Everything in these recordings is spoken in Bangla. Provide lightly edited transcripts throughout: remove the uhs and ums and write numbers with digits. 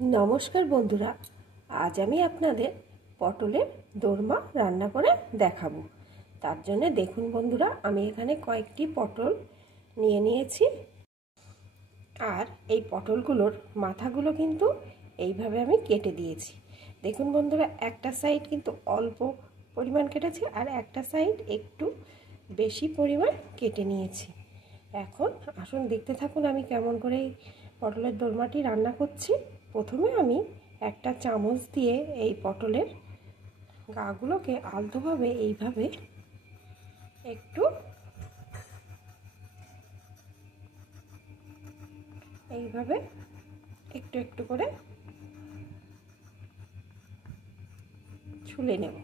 नमस्कार बंधुरा आज आमी आपनादेर पटलेर दोरमा रान्ना करे देखाबो। तार जन्य देखुन बंधुरा आमी एखाने कयेकटी पटल निये नियेछि आर एई पटलगुलोर माथागुलो किन्तु एइभावे आमी केटे दियेछि। देखुन बंधुरा एकटा साइड किन्तु अल्प परिमाण केटेछि आर एकटा साइड एकटू बेशी परिमाण केटे नियेछि। एखन आसुन देखते थाकुन आमी केमन करे एई पटलेर दोरमाटी रान्ना करछि। प्रथमे आमी एकटा चामच दिए এই পটলের গাগুলোকে আলতোভাবে এইভাবে একটু একটু করে ছুলে নেব।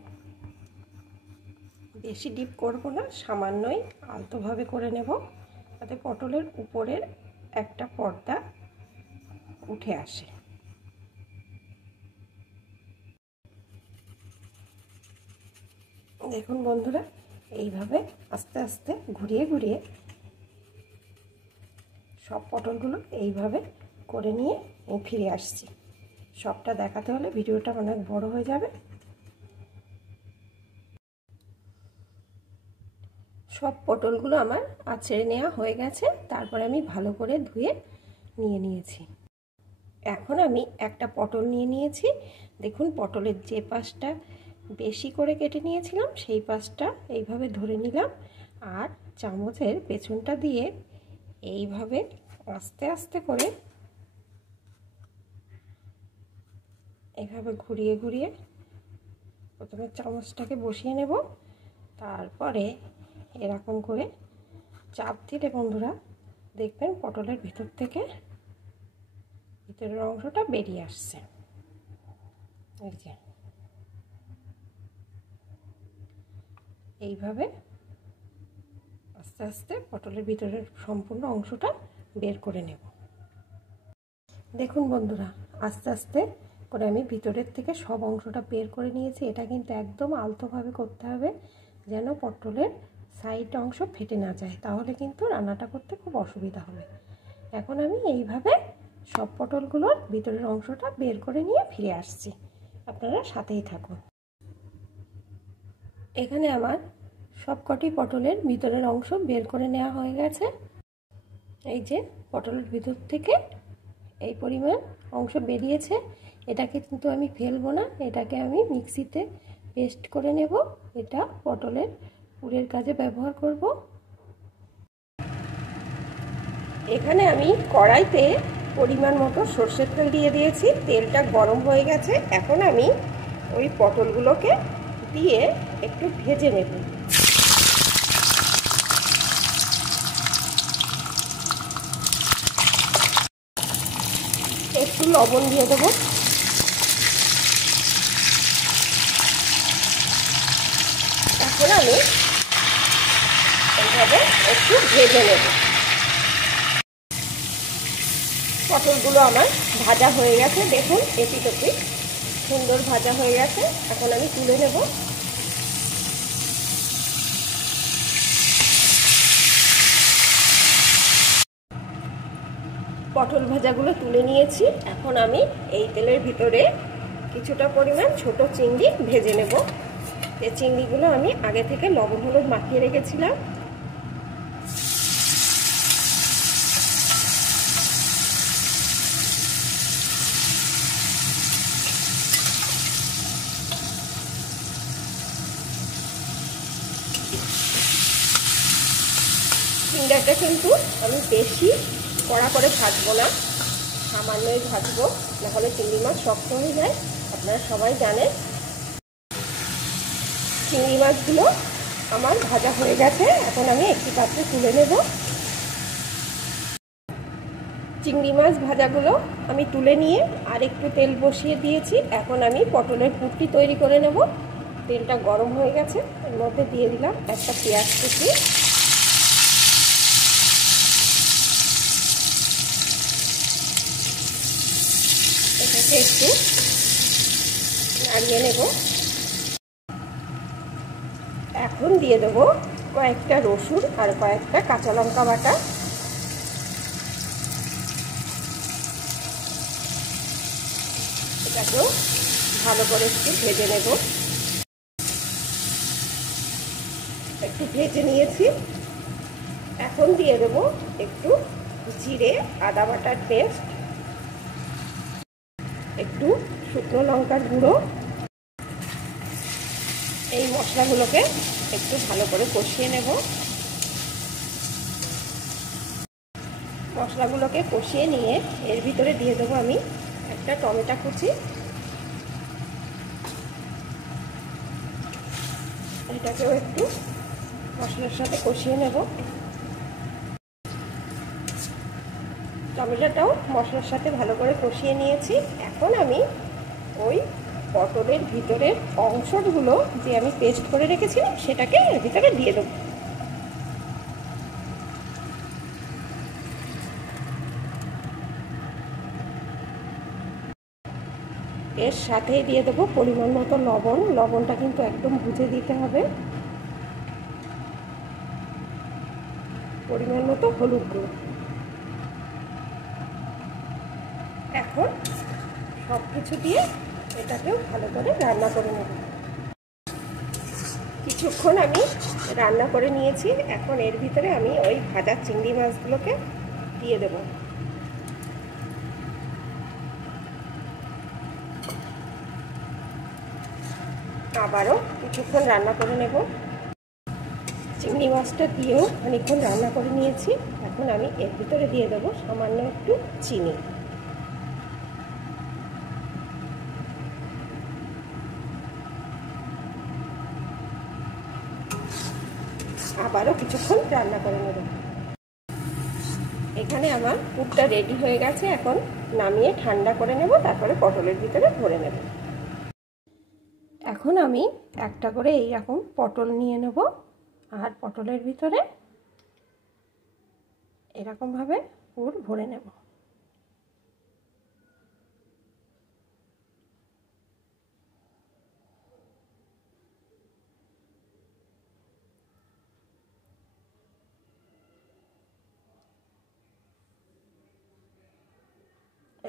বেশি ডিপ করব না, সামান্যই আলতোভাবে করে নেব যাতে পটলের উপরের একটা পর্দা উঠে আসে। দেখুন বন্ধুরা এইভাবে আস্তে আস্তে ঘুরিয়ে ঘুরিয়ে সব পটলগুলো এইভাবে করে নিয়ে ফিরে আসছি। সবটা দেখাতে হলে ভিডিওটা অনেক বড় হয়ে যাবে। সব পটলগুলো আমার আঁচড়ে নেওয়া হয়ে গেছে, তারপরে আমি ভালো করে ধুয়ে নিয়ে নিয়েছি। এখন আমি একটা পটল নিয়ে নিয়েছি। দেখুন পটলের যে পাশটা বেশি করে কেটে নিয়েছিলাম সেই পাশটা এইভাবে ধরে নিলাম আর চামচের পেছনটা দিয়ে এইভাবে আস্তে আস্তে করে এইভাবে ঘুরিয়ে ঘুরিয়ে প্রথমে চামচটাকে বসিয়ে নেব। তারপরে এরকম করে চাপ দিলে বন্ধুরা দেখবেন পটলের ভিতর থেকে ভিতরের অংশটা বেরিয়ে আসছে। এই যে এইভাবে আস্তে আস্তে পটলের ভিতরের সম্পূর্ণ অংশটা বের করে নেব। দেখুন বন্ধুরা আস্তে আস্তে করে আমি ভিতরের থেকে সব অংশটা বের করে নিয়েছি। এটা কিন্তু একদম আলতোভাবে করতে হবে যেন পটলের সাইড অংশ ফেটে না যায়, তাহলে কিন্তু রান্নাটা করতে খুব অসুবিধা হবে। এখন আমি এইভাবে সব পটলগুলোর ভিতরের অংশটা বের করে নিয়ে ফিরে আসছি, আপনারা সাথেই থাকুন। এখানে আমার সবকটি পটলের ভিতরের অংশ বের করে নেওয়া হয়ে গেছে। এই যে পটলের ভিতর থেকে এই পরিমাণ অংশ বেরিয়েছে। এটাকে কিন্তু আমি ফেলবো না, এটাকে আমি মিক্সিতে পেস্ট করে নেব। এটা পটলের পুরের কাজে ব্যবহার করব। এখানে আমি কড়াইতে পরিমাণ মতো সরষের তেল দিয়ে দিয়েছি। তেলটা গরম হয়ে গেছে। এখন আমি ওই পটলগুলোকে দিয়ে একটু ভেজে নেব। একটু লবণ দিয়ে দেবো। এখন আমি এইভাবে একটু ভেজে নেব। পটলগুলো আমার ভাজা হয়ে গেছে, দেখুন এপিট ওপিট সুন্দর ভাজা হয়ে গেছে। এখন আমি তুলে নেব। পটল ভাজাগুলো তুলে নিয়েছি। এখন আমি এই তেলের ভিতরে কিছুটা পরিমাণ ছোট চিংড়ি ভেজে নেব। এই চিংড়িগুলো আমি আগে থেকে লবণ হলুদ মাখিয়ে রেখেছিলাম। চিংড়িটা কিন্তু আমি বেশি কড়া করে ভাজবো না, সামান্যই ভাজবো, নাহলে চিংড়ি মাছ শক্ত হয়ে যায়, আপনারা সবাই জানেন। চিংড়ি মাছগুলো আমার ভাজা হয়ে গেছে। এখন আমি একটি পাত্রে তুলে নেব। চিংড়ি মাছ ভাজাগুলো আমি তুলে নিয়ে আর একটু তেল বসিয়ে দিয়েছি। এখন আমি পটলের পুরটি তৈরি করে নেব। তেলটা গরম হয়ে গেছে, এর মধ্যে দিয়ে দিলাম একটা পেঁয়াজ কুচি, এটাকে একটু নাড়িয়ে নেব। এখন দিয়ে দেব কয়েকটা রসুন আর কয়েকটা কাঁচা লঙ্কা বাটা। এটাকেও ভালো করে একটু ভেজে নেব। একটু ভেজে নিয়েছি, এখন দিয়ে দেব একটু জিরে আদা বাটার পেস্ট, একটু শুকনো লঙ্কার গুঁড়ো। এই মশলাগুলোকে একটু ভালো করে কষিয়ে নেব। মশলাগুলোকে কষিয়ে নিয়ে এর ভিতরে দিয়ে দেবো আমি একটা টমেটো কুচি। এটাকেও একটু মশলার সাথে কষিয়ে নেব। টমেটোটাও মশলার সাথে ভালো করে কষিয়ে নিয়েছি। এখন আমি ওই পটলের ভিতরের অংশগুলো যে আমি পেস্ট করে রেখেছিলাম সেটাকে এর ভিতরে দিয়ে দেবো। এর সাথেই দিয়ে দেবো পরিমাণ মতো লবণ। লবণটা কিন্তু একদম বুঝে দিতে হবে। পরিমাণ মতো হলুদ গুঁড়ো। এখন সব কিছু দিয়ে এটাকেও ভালো করে রান্না করে নেব। কিছুক্ষণ আমি রান্না করে নিয়েছি। এখন এর ভিতরে আমি ওই ভাজা চিংড়ি মাছগুলোকে দিয়ে দেব। আবারও কিছুক্ষণ রান্না করে নেব। চিংড়ি মাছটা দিয়েও অনেকক্ষণ রান্না করে নিয়েছি। এখন আমি এর ভিতরে দিয়ে দেবো সামান্য একটু চিনি। আবারও কিছুক্ষণ রান্না করে নেব। এখানে আমার পুরটা রেডি হয়ে গেছে। এখন নামিয়ে ঠান্ডা করে নেব, তারপরে পটলের ভিতরে ভরে নেব। এখন আমি একটা করে এইরকম পটল নিয়ে নেব, আর পটলের ভিতরে এরকমভাবে পুর ভরে নেব।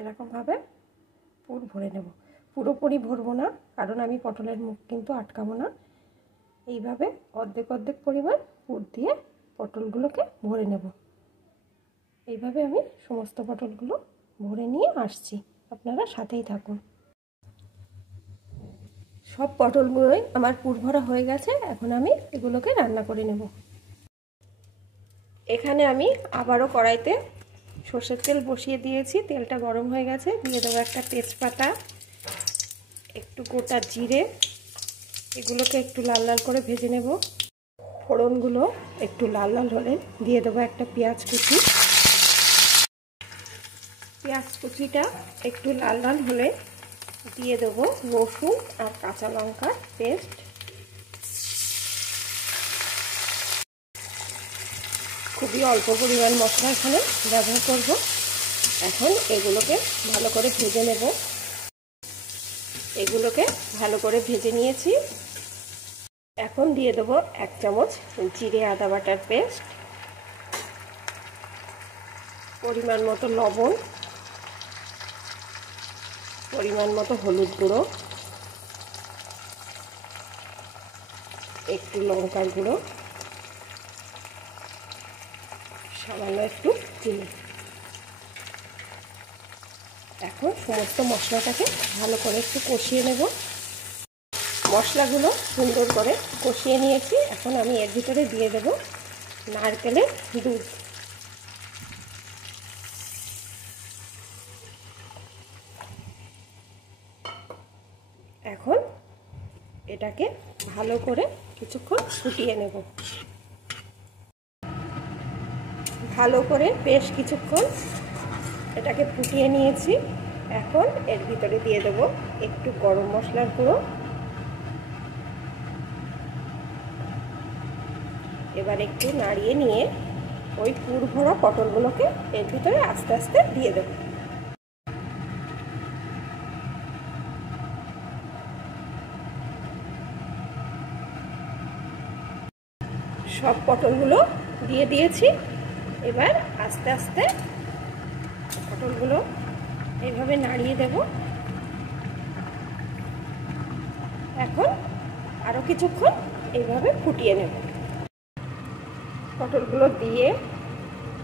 এরকমভাবে পুর ভরে নেব। পুরোপুরি ভরবো না, কারণ আমি পটলের মুখ কিন্তু আটকাবো না। এইভাবে অর্ধেক অর্ধেক পরিমাণ পুর দিয়ে পটলগুলোকে ভরে নেব। এইভাবে আমি সমস্ত পটলগুলো ভরে নিয়ে আসছি, আপনারা সাথেই থাকুন। সব পটলগুলোই আমার পুর ভরা হয়ে গেছে। এখন আমি এগুলোকে রান্না করে নেব। এখানে আমি আবারও কড়াইতে সর্ষের তেল বসিয়ে দিয়েছি। তেলটা গরম হয়ে গেছে। দিয়ে দেবো একটা তেজপাতা, একটু গোটা জিরে। এগুলোকে একটু লাল লাল করে ভেজে নেব। ফোড়নগুলো একটু লাল লাল হলে দিয়ে দেবো একটা পেঁয়াজ কুচি। পেঁয়াজ কুচিটা একটু লাল লাল হলে দিয়ে দেবো রসুন আর কাঁচা লঙ্কার পেস্ট। খুবই অল্প পরিমাণ মশলা এখানে ব্যবহার করব। এখন এগুলোকে ভালো করে ভেজে নেব। এগুলোকে ভালো করে ভেজে নিয়েছি। এখন দিয়ে দেবো 1 চামচ জিরে আদা বাটার পেস্ট, পরিমাণ মতো লবণ, পরিমাণ মতো হলুদ গুঁড়ো, একটু লঙ্কার গুঁড়ো, সামান্য একটু চিনি। এখন সমস্ত মশলাটাকে ভালো করে একটু কষিয়ে নেব। মশলাগুলো সুন্দর করে কষিয়ে নিয়েছি। এখন আমি এর ভিতরে দিয়ে দেব নারকেলের দুধ। এখন এটাকে ভালো করে কিছুক্ষণ ফুটিয়ে নেব। ভালো করে বেশ কিছুক্ষণ এটাকে ফুটিয়ে নিয়েছি। এখন এর ভিতরে দিয়ে দেব একটু গরম মশলার গুঁড়ো। এবার একটু নাড়িয়ে নিয়ে ওই পুর ভরা পটলগুলোকে এর ভিতরে আস্তে আস্তে দিয়ে দেব। সব পটলগুলো দিয়ে দিয়েছি। এবার আস্তে আস্তে পটলগুলো এইভাবে নাড়িয়ে দেব। এখন আরও কিছুক্ষণ এইভাবে ফুটিয়ে নেব। পটলগুলো দিয়ে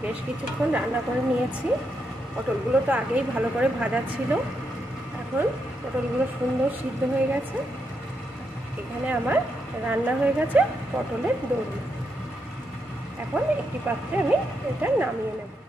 বেশ কিছুক্ষণ রান্না করে নিয়েছি। পটলগুলো তো আগেই ভালো করে ভাজা ছিল। এখন পটলগুলো সুন্দর সিদ্ধ হয়ে গেছে। এখানে আমার রান্না হয়ে গেছে পটলের দোরমা। এখন একটি পাত্রে আমি এটা নামিয়ে নেব।